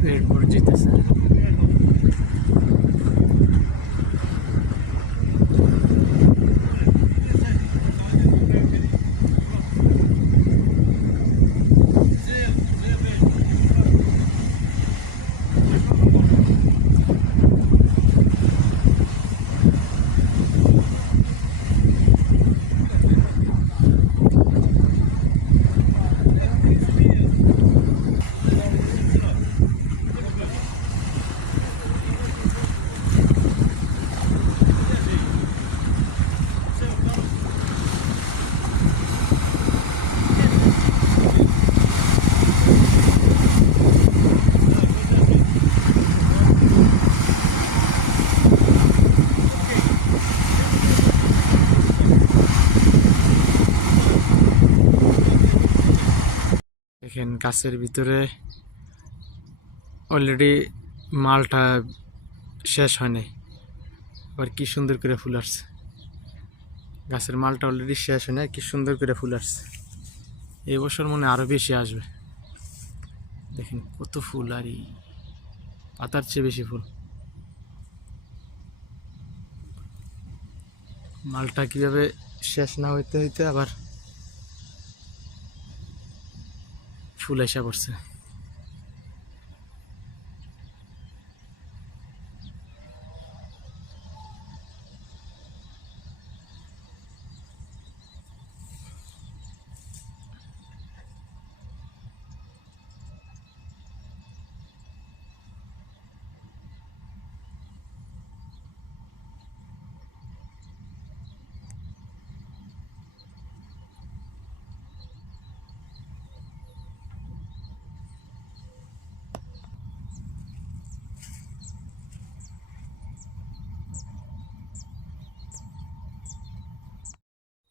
পেট ভরে যেতেছে। দেখেন গাছের ভিতরে অলরেডি মালটা শেষ হয়নি, আবার কি সুন্দর করে ফুল আসছে। গাছের মালটা অলরেডি শেষ হয় না, কি সুন্দর করে ফুল আসছে। এই বছর মনে আরো বেশি আসবে। দেখেন কত ফুল, আর এই পাতার চেয়ে বেশি ফুল। মালটা কিভাবে শেষ না হইতে হইতে আবার ফুল এসে পড়ছে।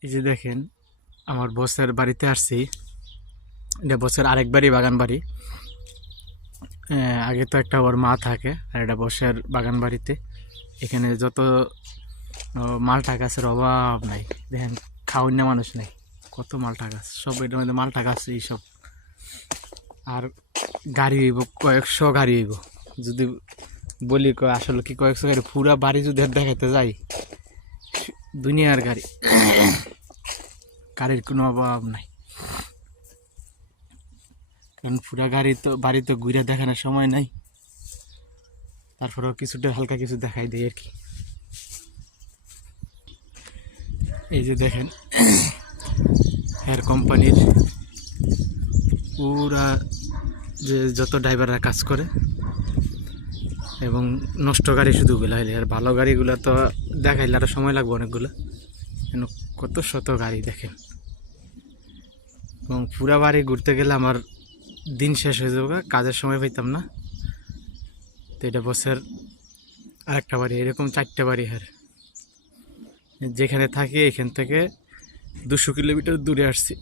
এই যে দেখেন, আমার বসের বাড়িতে আসছি। এটা বসের আরেকবারই বাগান বাড়ি। আগে তো একটা ওর মা থাকে, আর এটা বসের বাগান বাড়িতে। এখানে যত মালটা গাছের অভাব নাই। দেখেন খাওয়ার মানুষ নেই, কত মালটা গাছ, সব এটার মধ্যে মালটা গাছ এইসব। আর গাড়ি হইব কয়েকশো গাড়ি হইব, যদি বলি আসলে কি কয়েকশো গাড়ি, পুরা বাড়ি যদি দেখাতে যাই, দুনিয়ার গাড়ি, গাড়ির কোনো অভাব নাই। কারণ পুরা গাড়ি তো বাড়ি তো ঘুরে দেখানোর সময় নাই, তারপরেও কিছুটা হালকা কিছু দেখাই দেয় আর কি। এই যে দেখেন এয়ার কোম্পানির পুরা যে যত ড্রাইভাররা কাজ করে, এবং নষ্ট গাড়ি শুধুগুলো হইলে, আর ভালো গাড়িগুলো তো দেখাইলে আরো সময় লাগবে অনেকগুলো। কত শত গাড়ি দেখেন, এবং পুরা বাড়ি ঘুরতে গেলে আমার দিন শেষ হয়ে যাবে, কাজের সময় পাইতাম না। তো এটা বছর আরেকটা বাড়ি, এরকম 4টা বাড়ি। আর যেখানে থাকি এখান থেকে 200 কিলোমিটার দূরে আসছি।